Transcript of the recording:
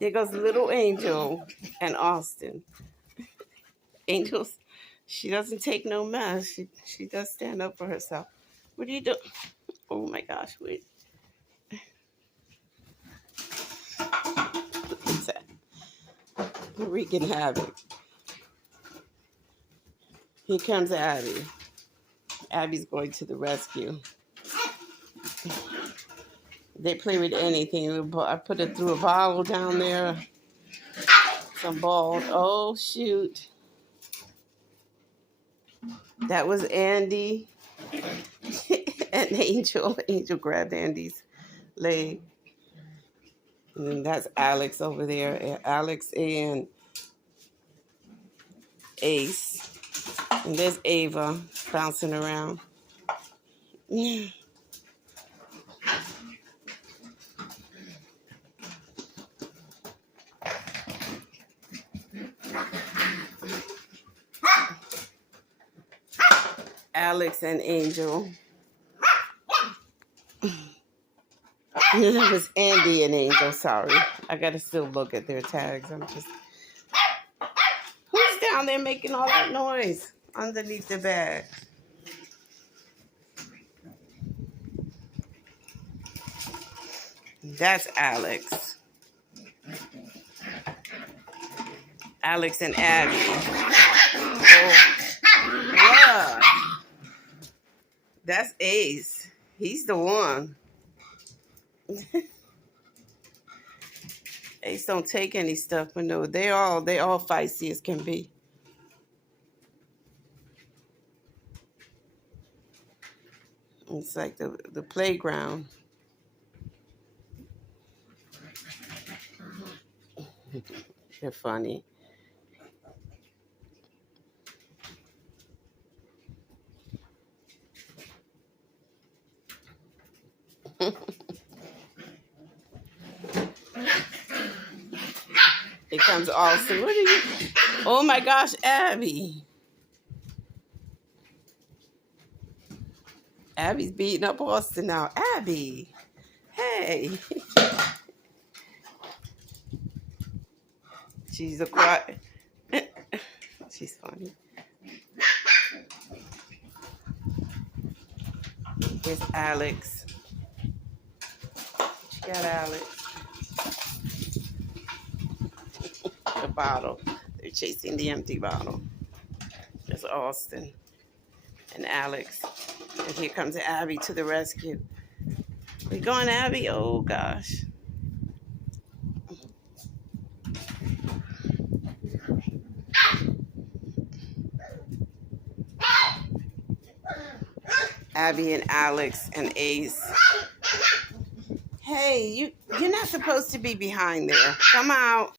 There goes little Angel and Austin. Angel's, she doesn't take no mess. She does stand up for herself. What are you doing? Oh my gosh, wait. What's that? Wreaking havoc. Here comes Abby. Abby's going to the rescue. They play with anything. I put it through a bottle down there. Some balls. Oh, shoot. That was Andy and Angel. Angel grabbed Andy's leg. And that's Alex over there. Alex and Ace. And there's Ava bouncing around. Yeah. Alex and Angel. That was Andy and Angel, sorry. I gotta still look at their tags. Who's down there making all that noise underneath the bed? That's Alex. Alex and Abby. Oh, yeah. That's Ace. He's the one. Ace don't take any stuff, but no, they all feisty as can be. It's like the playground. They're funny. Here comes Austin. What are you? Oh my gosh, Abby. Abby's beating up Austin now. Abby. Hey. She's a quiet. She's funny. Here's Alex. She got Alex. The bottle. They're chasing the empty bottle. There's Austin and Alex. And here comes Abby to the rescue. We going, Abby? Oh, gosh. Abby and Alex and Ace. Hey, you're not supposed to be behind there. Come out.